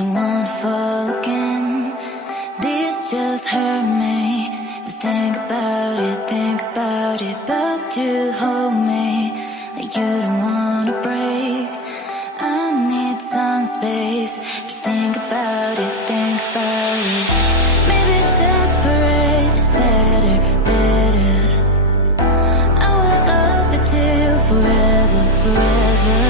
don't wanna fall again. This just hurt me. Just think about it, but you hold me like you don't wanna break. I need some space. Just think about it, maybe separate is better, better. I will love you till forever, forever.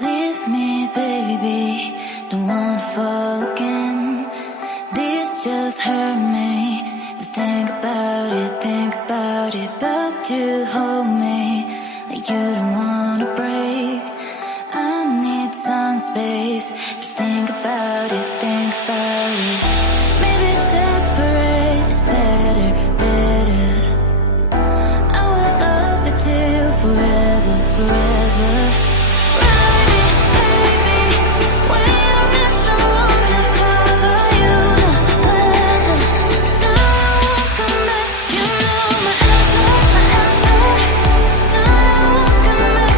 Leave me, baby, don't wanna fall again. This just hurt me. Just think about it, but you hold me like you don't wanna break. I need some space. Just think about it, maybe separate is better, better. I will love you till forever, forever. Come back,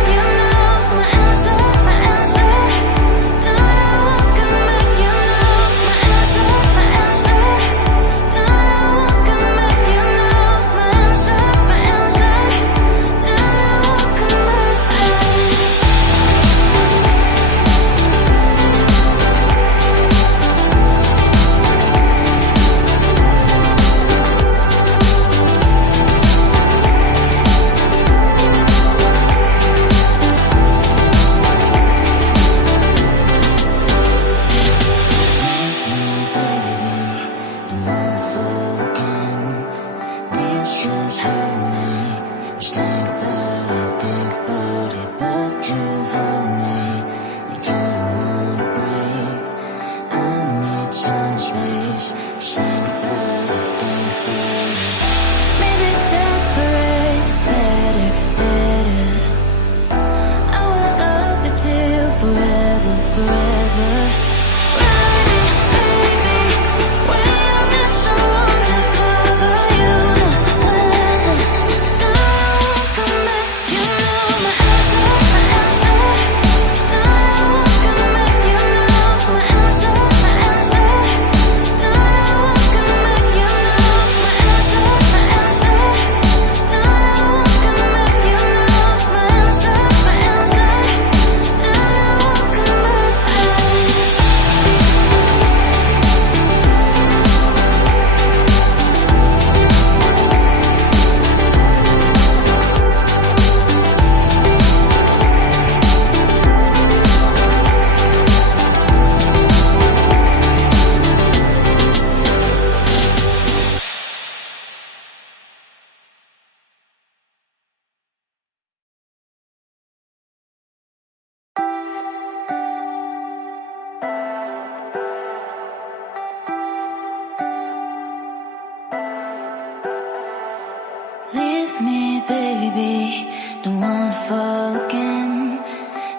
me, baby. Don't wanna fall again.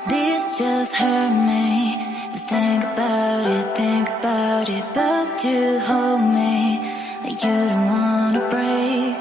This just hurt me. Just think about it, but you hold me like you don't wanna break.